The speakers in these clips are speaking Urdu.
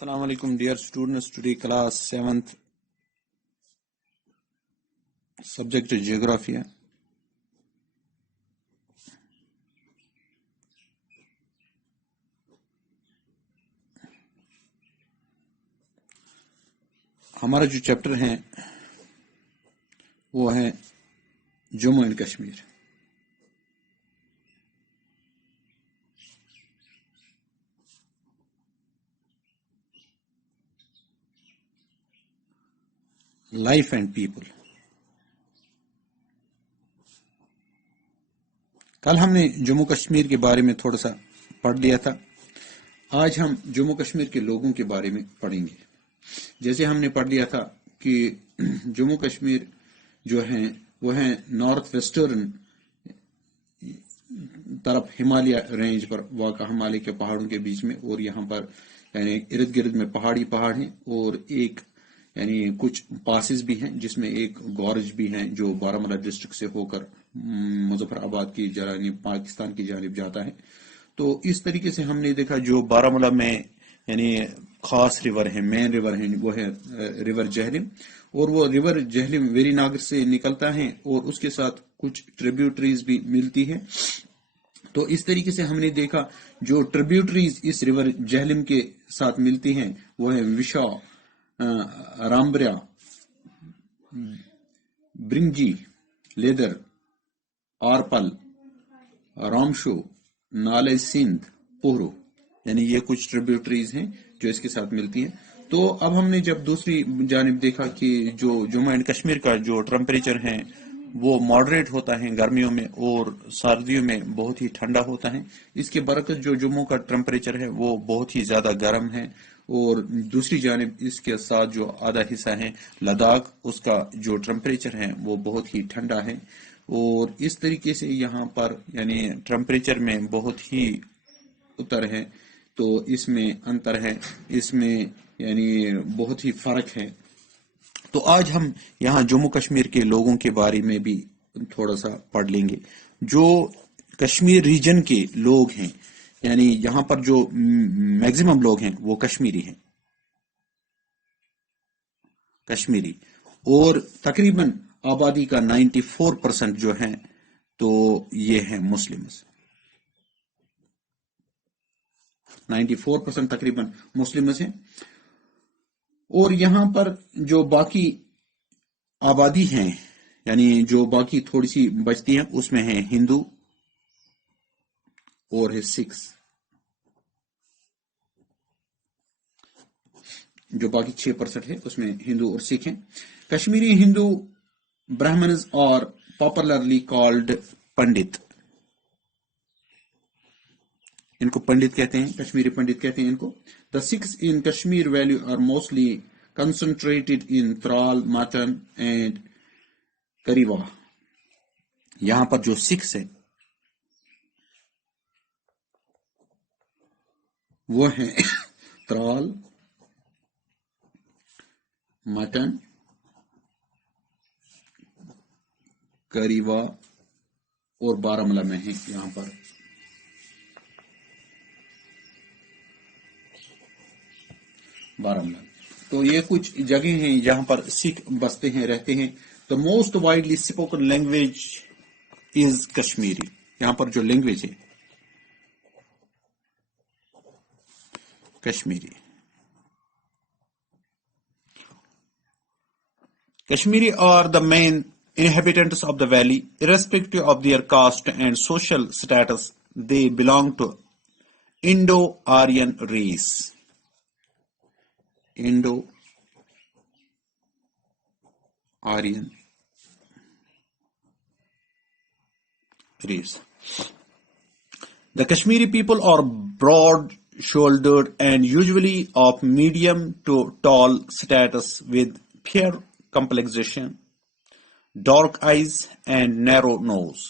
Assalamu alaikum dear students. Today class 7th, subject is geography. ہمارا جو چیپٹر ہے وہ ہے Jammu and Kashmir. Life and people. کل ہم نے جموں کشمیر کے بارے میں تھوڑا سا پڑھ لیا تھا. آج ہم جموں کشمیر کے لوگوں کے بارے میں پڑھیں گے. جیسے ہم نے پڑھ لیا تھا کہ جموں کشمیر جو ہیں وہ ہیں نارتھ ویسٹرن طرف ہمالیہ رینج پر واقع، ہمالیہ کے پہاڑوں کے بیچ میں، اور یہاں پر یعنی ارد گرد میں پہاڑ ہیں، اور ایک یعنی کچھ پاسز بھی ہیں جس میں ایک گورج بھی ہیں جو بارہمولہ ڈسٹرکٹ سے ہو کر مظفر آباد کی جانب پاکستان کی جانب جاتا ہے. تو اس طریقے سے ہم نے دیکھا جو بارہمولہ میں یعنی خاص ریور ہیں، مین ریور ہیں، وہ ہے ریور جہلم، اور وہ ریور جہلم ویری ناگر سے نکلتا ہے اور اس کے ساتھ کچھ ٹریبیوٹریز بھی ملتی ہیں. تو اس طریقے سے ہم نے دیکھا جو ٹریبیوٹریز اس ریور جہلم کے ساتھ ملتی ہیں وہ ہے وشا، رامبریا، برنگجی، لیدر، آرپل، رامشو، نالے سندھ، پورو، یعنی یہ کچھ ٹریبیوٹریز ہیں جو اس کے ساتھ ملتی ہیں. تو اب ہم نے جب دوسری جانب دیکھا کہ جو جموں اینڈ کشمیر کا جو ٹمپریچر ہے وہ ماڈریٹ ہوتا ہے گرمیوں میں اور سردیوں میں بہت ہی ٹھنڈا ہوتا ہے. اس کے برعکس جو جموں کا ٹمپریچر ہے وہ بہت ہی زیادہ گرم ہے، اور دوسری جانب اس کے ساتھ جو آدھا حصہ ہے لداخ، اس کا جو ٹمپریچر ہے وہ بہت ہی ٹھنڈا ہے. اور اس طریقے سے یہاں پر یعنی ٹمپریچر میں بہت ہی اتر ہے، تو اس میں انتر ہے، اس میں یعنی بہت ہی فرق ہے. تو آج ہم یہاں جموں کشمیر کے لوگوں کے بارے میں بھی تھوڑا سا پڑھ لیں گے. جو کشمیر ریجن کے لوگ ہیں یعنی یہاں پر جو میکسیمم لوگ ہیں وہ کشمیری ہیں، کشمیری، اور تقریباً آبادی کا 94% جو ہیں تو یہ ہیں مسلمز. 94% تقریباً مسلمز ہیں. اور یہاں پر جو باقی آبادی ہیں یعنی جو باقی تھوڑی سی بچتی ہیں اس میں ہیں ہندو اور ہے سکھس. جو باقی 6% ہے اس میں ہندو اور سکھ ہیں. کشمیری ہندو برہمنز اور پاپولرلی کالڈ پنڈت، ان کو پنڈت کہتے ہیں، کشمیری پنڈت کہتے ہیں ان کو. The Sikhs in Kashmir valley are mostly concentrated in Tral, Mattan and Karewa. یہاں پر جو سکھس ہیں وہ ہیں ترال، مٹن، کریوا اور بارہمولہ میں ہیں. یہاں پر بارہمولہ، تو یہ کچھ جگہیں ہیں جہاں پر سکھ بستے ہیں، رہتے ہیں. The most widely spoken language is Kashmiri. یہاں پر جو لینگویج ہے Kashmiri. Kashmiri are the main inhabitants of the valley. Irrespective of their caste and social status, they belong to Indo-Aryan race. Indo-Aryan race. The Kashmiri people are broad-shouldered and usually of medium to tall status with fair complexion, dark eyes and narrow nose.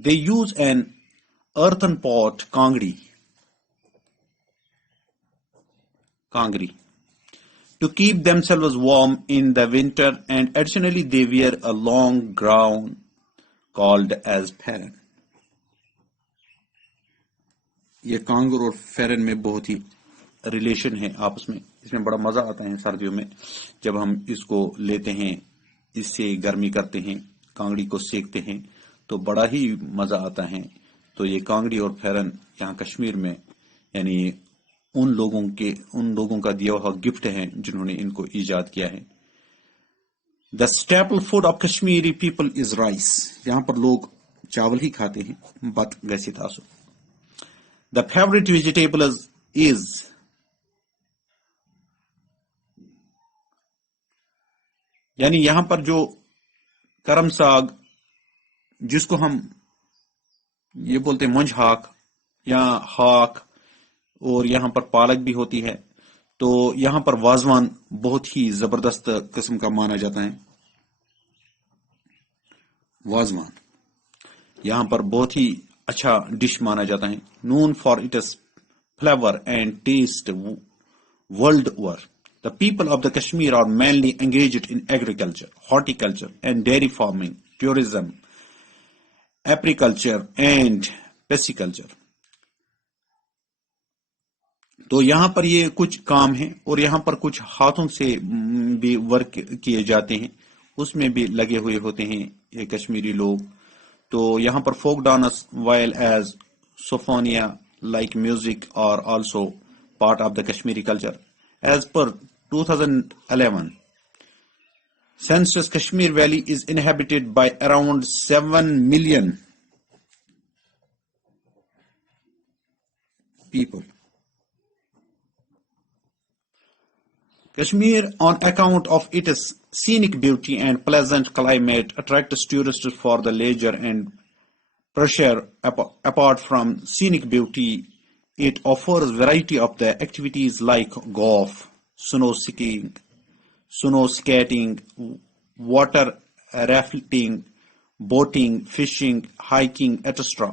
They use an earthen pot, kangri, to keep themselves warm in the winter, and additionally they wear a long gown called as pheran. یہ کانگر اور فیرن میں بہت ہی ریلیشن ہے آپس میں. اس میں بڑا مزہ آتا ہے سردیوں میں جب ہم اس کو لیتے ہیں, اس سے گرمی کرتے ہیں, کانگڑی کو سیکتے ہیں تو بڑا ہی مزہ آتا ہے. تو یہ کانگڑی اور پھیرن یہاں کشمیر میں یعنی ان لوگوں کا دیا ہوا گفٹ ہے جنہوں نے ان کو ایجاد کیا ہے. The staple food of Kashmiri people is rice. یہاں پر لوگ چاول ہی کھاتے ہیں. بت گژھِ آسُن. دا فیوریٹ ویجیٹیبل از یعنی یہاں پر جو کرم ساگ جس کو ہم یہ بولتے ہیں منج ہاک یا ہاک, اور یہاں پر پالک بھی ہوتی ہے. تو یہاں پر وازوان بہت ہی زبردست قسم کا مانا جاتا ہے. وازوان یہاں پر بہت ہی اچھا ڈش مانا جاتا ہے. Known for its flavour and taste world over. The people of the Kashmir are mainly engaged in agriculture, horticulture and dairy farming, tourism, apiculture and pisciculture. تو یہاں پر یہ کچھ کام ہیں اور یہاں پر کچھ ہاتھوں سے بھی ورک کیے جاتے ہیں, اس میں بھی لگے ہوئے ہوتے ہیں یہ کشمیری لوگ. تو یہاں پر folk dance while as Sufiana like music are also part of the Kashmiri culture. As per 2011 census, Kashmir Valley is inhabited by around 7 million people. Kashmir, on account of its scenic beauty and pleasant climate, attracts tourists for the leisure and pleasure. Apart from scenic beauty, it offers variety of the activities like golf, snow skiing, snow skating, water rafting, boating, fishing, hiking, etc.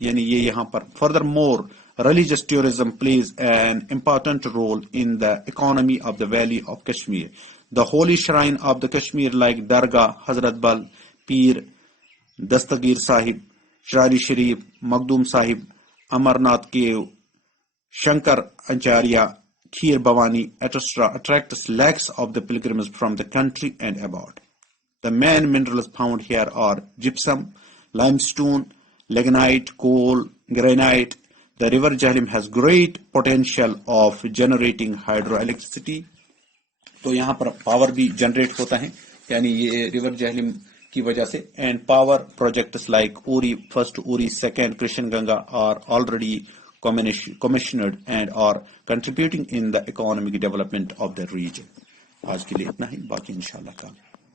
یعنی یہ یہاں پر furthermore religious tourism plays an important role in the economy of the Valley of Kashmir. The holy shrine of the Kashmir like Dargah, Hazrat Bal, Pir, Dastagir Sahib, Shari Sharif, Magdum Sahib, Amarnath Cave, Shankar Acharya, Kheer Bhavani, etc. attracts lakhs of the pilgrims from the country and abroad. The main minerals found here are gypsum, limestone, lignite, coal, granite. The river Jhelum has great potential of generating hydroelectricity. تو یہاں پر پاور بھی جنریٹ ہوتا ہے یعنی یہ ریور جہلم کی وجہ سے. And power projects like Uri first, Uri second, Kishan Ganga are already commissioned and are contributing in the economic development of the region. آج کے لیے اتنا ہی, باقی انشاءاللہ تعالی.